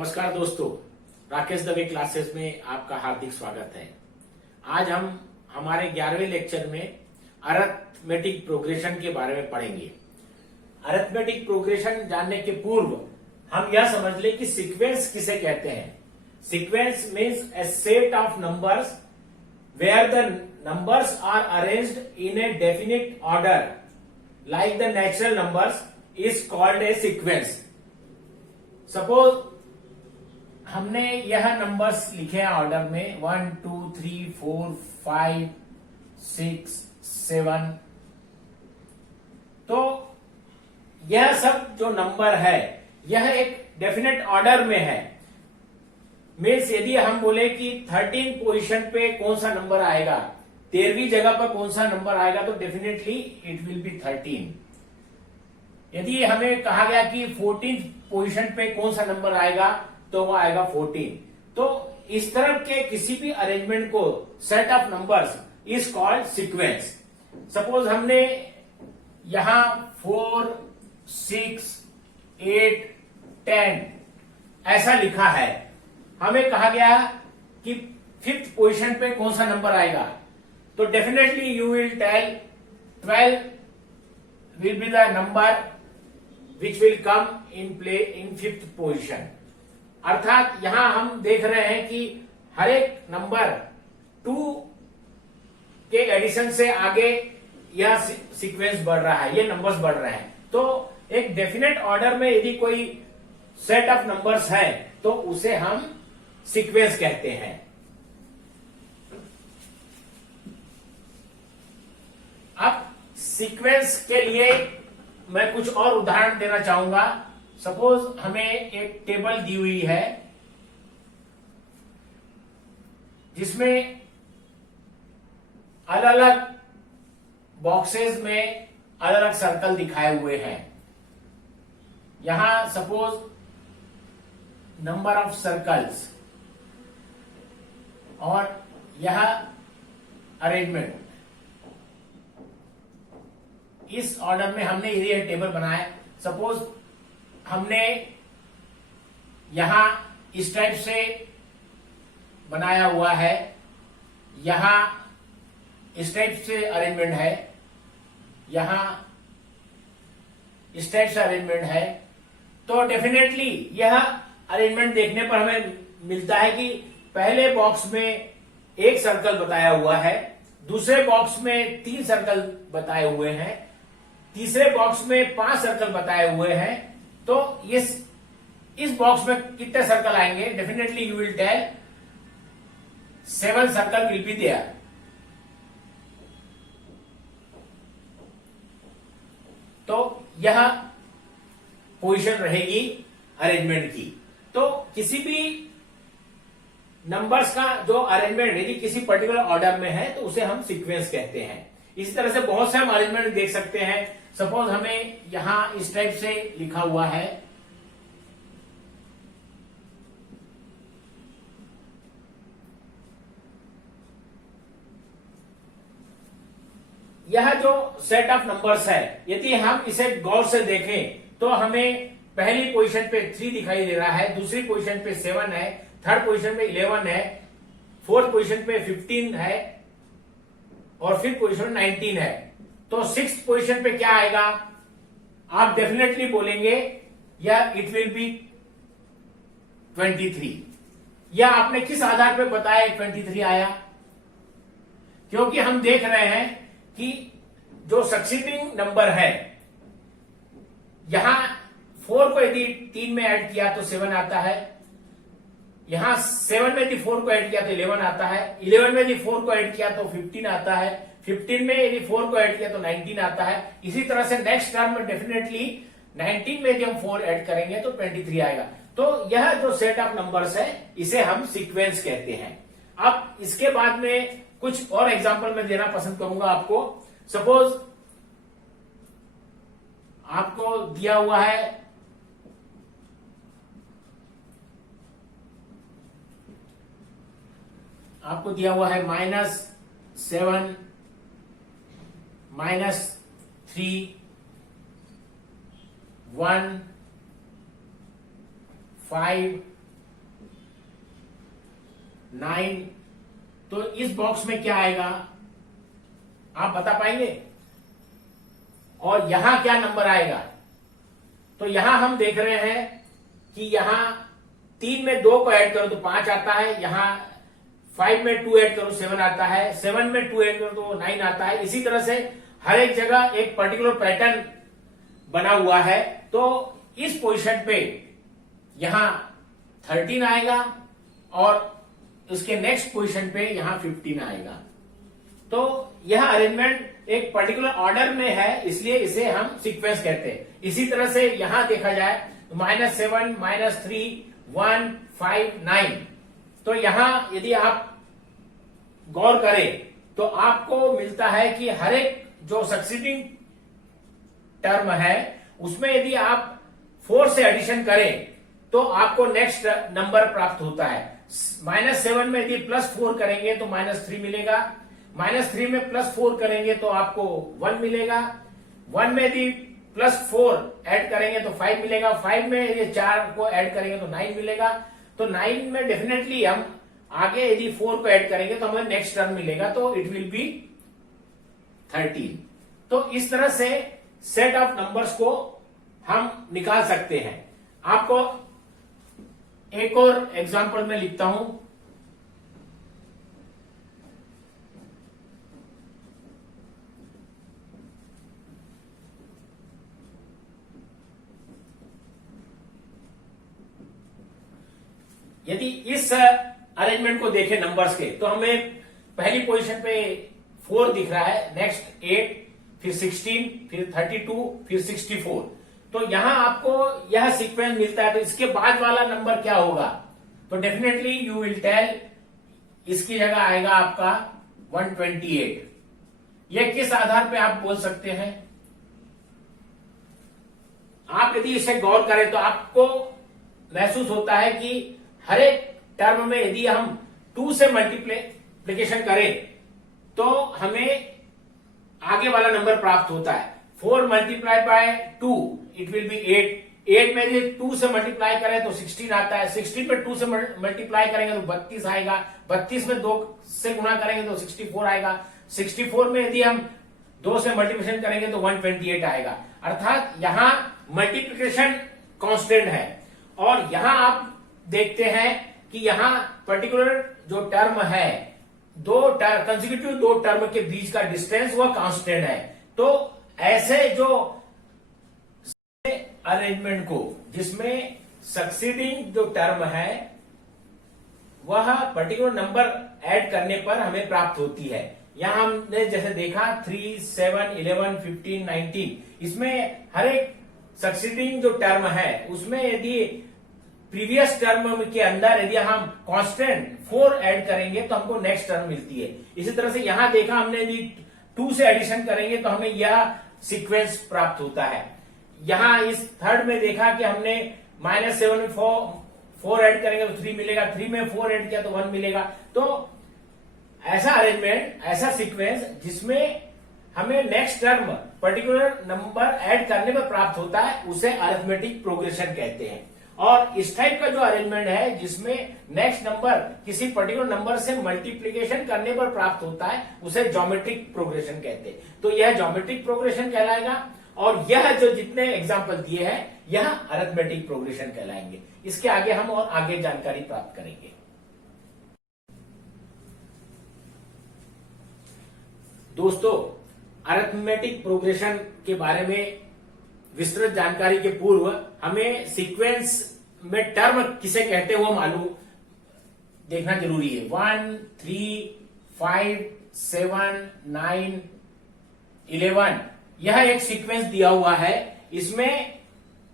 नमस्कार दोस्तों, राकेश दवे क्लासेस में आपका हार्दिक स्वागत है। आज हम हमारे 11वें लेक्चर में अरिथमेटिक प्रोग्रेशन के बारे में पढ़ेंगे। अरिथमेटिक प्रोग्रेशन जानने के पूर्व हम यह समझ लें कि सीक्वेंस किसे कहते हैं। Sequence means a set of numbers where the numbers are arranged in a definite order like the natural numbers is called a sequence. Suppose हमने यह नंबर्स लिखे हैं ऑर्डर में 1 2 3 4 5 6 7। तो यह सब जो नंबर है यह एक डेफिनेट ऑर्डर में है। मीन्स यदि हम बोले कि 13 पोजीशन पे कौन सा नंबर आएगा, 13वीं जगह पर कौन सा नंबर आएगा, तो डेफिनेटली इट विल बी 13। यदि हमें कहा गया कि 14 पोजीशन पे कौन सा नंबर आएगा, तो वो आएगा 14। तो इस तरह के किसी भी अरेंजमेंट को set of numbers is called sequence. Suppose हमने यहां 4 6 8 10 ऐसा लिखा है, हमें कहा गया कि 5th पोजीशन पे कौन सा नंबर आएगा, तो definitely you will tell 12 will be the number which will come in play in 5th position. अर्थात यहां हम देख रहे हैं कि हर एक नंबर 2 के एडिशन से आगे यह सीक्वेंस बढ़ रहा है, ये नंबर्स बढ़ रहे हैं। तो एक डेफिनेट ऑर्डर में यदि कोई सेट ऑफ नंबर्स है तो उसे हम सीक्वेंस कहते हैं। अब सीक्वेंस के लिए मैं कुछ और उदाहरण देना चाहूंगा। सपोज हमें एक टेबल दी हुई है जिसमें अलग अलग बॉक्सेस में अलग अलग सर्कल दिखाए हुए हैं। यहां सपोज नंबर ऑफ सर्कल्स और यह अरेंजमेंट, इस ऑर्डर में हमने ये टेबल बनाया। सपोज हमने यहां इस टाइप से बनाया हुआ है, यहां इस टाइप से अरेंजमेंट है, यहां इस टाइप से अरेंजमेंट है। तो डेफिनेटली यह अरेंजमेंट देखने पर हमें मिलता है कि पहले बॉक्स में एक सर्कल बताया हुआ है, दूसरे बॉक्स में 3 सर्कल बताए हुए हैं, तीसरे बॉक्स में 5 सर्कल बताए हुए हैं। तो इस बॉक्स में कितने सर्कल आएंगे, definitely you will tell 7 circle will be there. तो यह पोजीशन रहेगी अरेंजमेंट की। तो किसी भी नंबर्स का जो अरेंजमेंट यदि किसी पर्टिकुलर ऑर्डर में है तो उसे हम सीक्वेंस कहते हैं। इसी तरह से बहुत से हम अरेंजमेंट देख सकते हैं। सपोज हमें यहां इस टाइप से लिखा हुआ है, यह जो सेट ऑफ नंबर्स है, यदि हम इसे गौर से देखें तो हमें पहली पोजीशन पे 3 दिखाई दे रहा है, दूसरी पोजीशन पे 7 है, थर्ड पोजीशन पे 11 है, फोर्थ पोजीशन पे 15 है और फिफ्थ पोजीशन 19 है। तो 6th पोजीशन पे क्या आएगा, आप डेफिनेटली बोलेंगे या इट विल बी 23। या आपने किस आधार पे बताया 23 आया, क्योंकि हम देख रहे हैं कि जो सक्सीडिंग नंबर है, यहां 4 को यदि 3 में ऐड किया तो 7 आता है, यहां 7 में यदि 4 को ऐड किया तो 11 आता है, 11 में यदि 4 को ऐड किया तो 15 आता है, 15 में यदि 4 को ऐड किया तो 19 आता है। इसी तरह से नेक्स्ट टर्म में डेफिनेटली 19 में यदि हम 4 ऐड करेंगे तो 23 आएगा। तो यह जो सेट ऑफ नंबर्स है इसे हम सीक्वेंस कहते हैं। अब इसके बाद में कुछ और एग्जांपल मैं देना पसंद करूंगा आपको। सपोज आपको दिया हुआ है -7 -3 1 5 9, तो इस बॉक्स में क्या आएगा आप बता पाएंगे? और यहां क्या नंबर आएगा? तो यहां हम देख रहे हैं कि यहां 3 में 2 को ऐड करो तो 5 आता है, यहां 5 में 2 ऐड करो 7 आता है, 7 में 2 ऐड करो तो 9 आता है। इसी तरह से हर एक जगह एक पर्टिकुलर पैटर्न बना हुआ है। तो इस पोजीशन पे यहां 13 आएगा और उसके नेक्स्ट पोजीशन पे यहां 15 आएगा। तो यह अरेंजमेंट एक पर्टिकुलर ऑर्डर में है, इसलिए इसे हम सीक्वेंस कहते हैं। इसी तरह से यहां देखा जाए तो -7, -3, 1, 5, 9, तो यहां यदि आप गौर करें तो आपको मिलता है कि हर एक जो सक्सीडिंग टर्म है उसमें यदि आप 4 से एडिशन करें तो आपको नेक्स्ट नंबर प्राप्त होता है। -7 में यदि +4 करेंगे तो -3 मिलेगा, -3 में +4 करेंगे तो आपको 1 मिलेगा, 1 में यदि +4 ऐड करेंगे तो 5 मिलेगा, 5 में यदि 4 को ऐड करेंगे तो 9 मिलेगा। तो 9 में डेफिनेटली हम आगे यदि 4 को ऐड करेंगे तो हमें नेक्स्ट टर्म मिलेगा, तो इट विल बी 13। तो इस तरह से सेट ऑफ नंबर्स को हम निकाल सकते हैं। आपको एक और एग्जांपल में लिखता हूं। यदि इस अरेंजमेंट को देखें नंबर्स के, तो हमें पहली पोजीशन पे 4 दिख रहा है, नेक्स्ट 8, फिर 16, फिर 32, फिर 64। तो यहां आपको यह सीक्वेंस मिलता है। तो इसके बाद वाला नंबर क्या होगा? तो डेफिनेटली यू विल टेल, इसकी जगह आएगा आपका 128। यह किस आधार पे आप बोल सकते हैं? आप यदि इसे गौर करें तो आपको महसूस होता है कि हर एक टर्म में यदि हम 2 से मल्टीप्लिकेशन करें तो हमें आगे वाला नंबर प्राप्त होता है। 4 multiply by 2 it will be 8। 8 में यदि 2 से मल्टीप्लाई करें तो 16 आता है, 16 में 2 से मल्टीप्लाई करेंगे तो 32 आएगा, 32 में 2 से गुणा करेंगे तो 64 आएगा, 64 में यदि हम 2 से मल्टीप्लिकेशन करेंगे तो 128 आएगा। अर्थात यहां मल्टीप्लिकेशन कांस्टेंट है। और यहां आप देखते हैं कि यहां पर्टिकुलर जो टर्म है, कंसेक्यूटिव 2 टर्म के बीच का डिस्टेंस वह कांस्टेंट है। तो ऐसे जो अरेंजमेंट को जिसमें सक्सीडिंग जो टर्म है वह पर्टिकुलर नंबर ऐड करने पर हमें प्राप्त होती है। यहां हमने जैसे देखा 3, 7, 11, 15, 19, इसमें हर एक सक्सीडिंग जो टर्म है उसमें यदि प्रीवियस टर्म के अंदर यदि हम कांस्टेंट 4 ऐड करेंगे तो हमको नेक्स्ट टर्म मिलती है। इसी तरह से यहां देखा हमने यदि 2 से एडिशन करेंगे तो हमें यह सीक्वेंस प्राप्त होता है। यहां इस थर्ड में देखा कि हमने -7 में 4 ऐड करेंगे तो 3 मिलेगा, 3 में 4 ऐड किया तो 1 मिलेगा। तो ऐसा अरेंजमेंट, ऐसा सीक्वेंस जिसमें हमें next term particular number add करने में प्राप्त होता है उसे अरिथमेटिक प्रोग्रेशन कहते हैं। और इस टाइप का जो अरेंजमेंट है जिसमें नेक्स्ट नंबर किसी पर्टिकुलर नंबर से मल्टीप्लिकेशन करने पर प्राप्त होता है उसे ज्योमेट्रिक प्रोग्रेशन कहते हैं। तो यह ज्योमेट्रिक प्रोग्रेशन कहलाएगा और यह जो जितने एग्जाम्पल दिए हैं यह अरिथमेटिक प्रोग्रेशन कहलाएंगे। इसके आगे हम और आगे जानकारी प्राप्त करेंगे। दोस्तों, अरिथमेटिक प्रोग्रेशन के बारे में विस्तृत जानकारी के पूर्व हमें सीक्वेंस में टर्म किसे कहते हैं वो मालूम देखना जरूरी है। 1, 3, 5, 7, 9, 11 यह एक सीक्वेंस दिया हुआ है। इसमें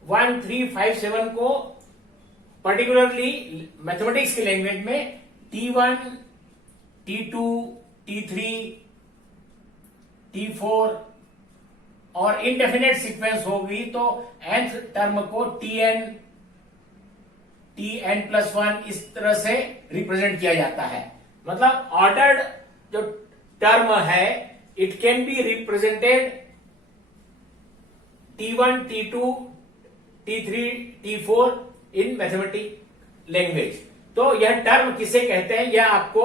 1, 3, 5, 7 को पर्टिकुलरली मैथमेटिक्स की लैंग्वेज में T1, T2, T3, T4 और इनडेफिनेट सीक्वेंस होगी तो nth टर्म को Tn+1 इस तरह से रिप्रेजेंट किया जाता है। मतलब ऑर्डर्ड जो टर्म है it can be represented T1, T2, T3, T4 in mathematic language. तो यह टर्म किसे कहते हैं यह आपको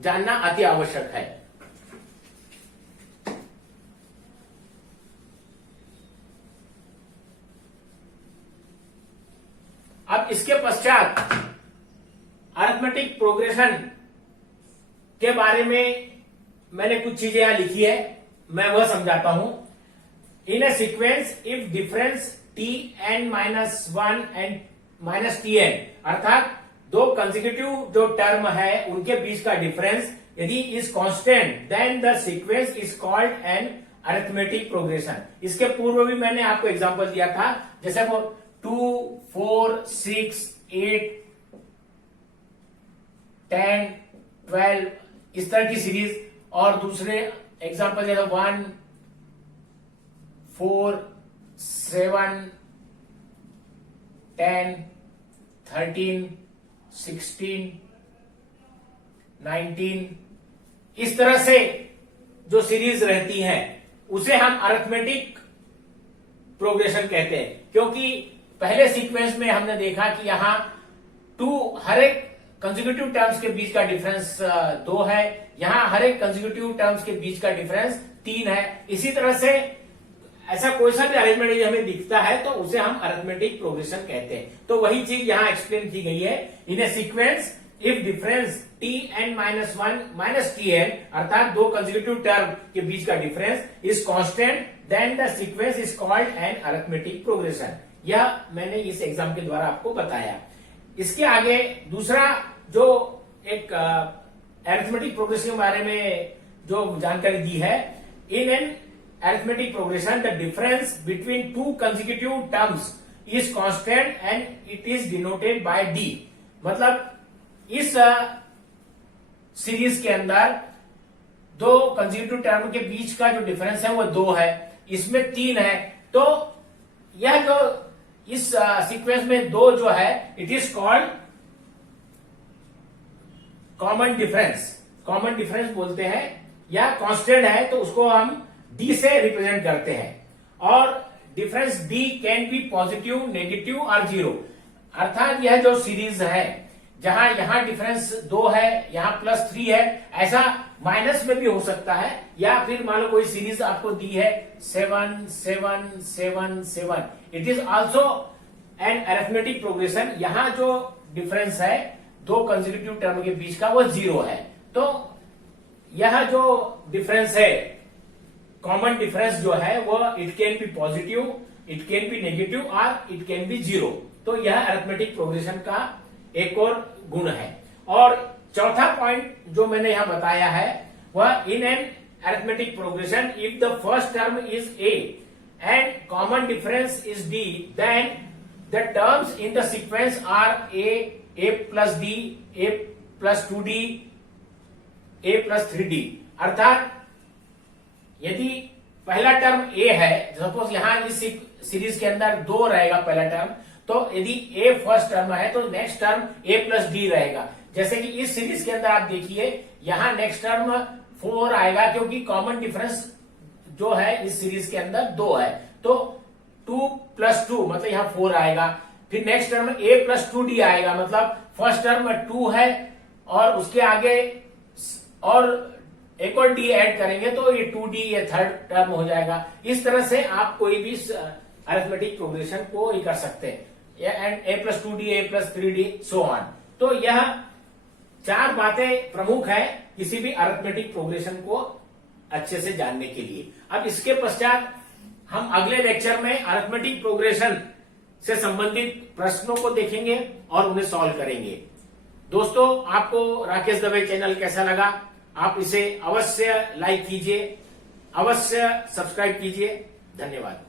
जानना अति आवश्यक है। अब इसके पश्चात अरिथमेटिक प्रोग्रेशन के बारे में मैंने कुछ चीजें यहां लिखी है, मैं वह समझाता हूं। In a sequence if difference Tn-1 and -Tn, अर्थात दो कंसेक्यूटिव जो टर्म है उनके बीच का डिफरेंस यदि is constant then the sequence is called an arithmetic progression. इसके पूर्व भी मैंने आपको एग्जांपल दिया था, जैसे वो 2, 4, 6, 8, 10, 12 इस तरह की सीरीज, और दूसरे एग्जांपल जैसे 1, 4, 7, 10, 13, 16, 19 इस तरह से जो सीरीज रहती है उसे हम अरिथमेटिक प्रोग्रेशन कहते हैं, क्योंकि पहले सीक्वेंस में हमने देखा कि यहां हर एक कंसेक्यूटिव टर्म्स के बीच का डिफरेंस 2 है, यहां हर एक कंसेक्यूटिव टर्म्स के बीच का डिफरेंस 3 है। इसी तरह से ऐसा कोई सा भी अरेंजमेंट हमें दिखता है तो उसे हम अरिथमेटिक प्रोग्रेशन कहते हैं। तो वही चीज यहां एक्सप्लेन की गई है। In a sequence if difference Tn-1 Tn, अर्थात दो कंसेक्यूटिव टर्म के बीच का difference is constant then the sequence is called an arithmetic progression. यह मैंने इस एग्जाम के द्वारा आपको बताया। इसके आगे दूसरा जो एक अरिथमेटिक प्रोग्रेशन के बारे में जो जानकारी दी है, in an arithmetic progression the difference between two consecutive terms is constant and it is denoted by d। मतलब इस सीरीज के अंदर दो कंसेक्यूटिव टर्म के बीच का जो डिफरेंस है वो 2 है, इसमें 3 है, तो यह जो इस सीक्वेंस में 2 जो है it is called common difference. Common difference बोलते हैं, या कांस्टेंट है तो उसको हम डी से रिप्रेजेंट करते हैं, और difference D can be positive, negative और 0। अर्थात यह जो सीरीज है जहां यहां डिफरेंस 2 है, यहां +3 है, ऐसा माइनस में भी हो सकता है, या फिर मान लो कोई सीरीज आपको दी है 7, 7, 7, 7, it is also an arithmetic progression. यहां जो डिफरेंस है दो कंसेक्यूटिव टर्म के बीच का वो 0 है, तो यह जो डिफरेंस है कॉमन डिफरेंस जो है वो it can be positive, it can be negative और इट कैन बी 0। तो यह अरिथमेटिक प्रोग्रेशन का एक और गुण है। और चौथा पॉइंट जो मैंने यहां बताया है वह in an arithmetic progression if the first term is a and common difference is d then the terms in the sequence are a plus d, a plus 2d, a plus 3d। अर्थात यदि पहला term a है, suppose यहां इस series के अंदर 2 रहेगा पहला टर्म, तो यदि a फर्स्ट टर्म है तो next term a plus D रहेगा। जैसे कि इस सीरीज के अंदर आप देखिए यहां नेक्स्ट टर्म 4 आएगा, क्योंकि कॉमन डिफरेंस जो है इस सीरीज के अंदर 2 है, तो 2 + 2 मतलब यहां 4 आएगा। फिर नेक्स्ट टर्म a + 2d आएगा, मतलब फर्स्ट टर्म 2 है और उसके आगे और एक और डी ऐड करेंगे तो ये 2d ये थर्ड टर्म हो जाएगा। इस तरह से आप कोई भी अरिथमेटिक प्रोग्रेशन को ही कर सकते हैं, and a + 2d, a + 3d so on. तो यह 4 बातें प्रमुख है किसी भी अरिथमेटिक प्रोग्रेशन को अच्छे से जानने के लिए। अब इसके पश्चात हम अगले लेक्चर में अरिथमेटिक प्रोग्रेशन से संबंधित प्रश्नों को देखेंगे और उन्हें सॉल्व करेंगे। दोस्तों, आपको राकेश दवे चैनल कैसा लगा? आप इसे अवश्य लाइक कीजिए, अवश्य सब्सक्राइब कीजिए। धन्यवाद।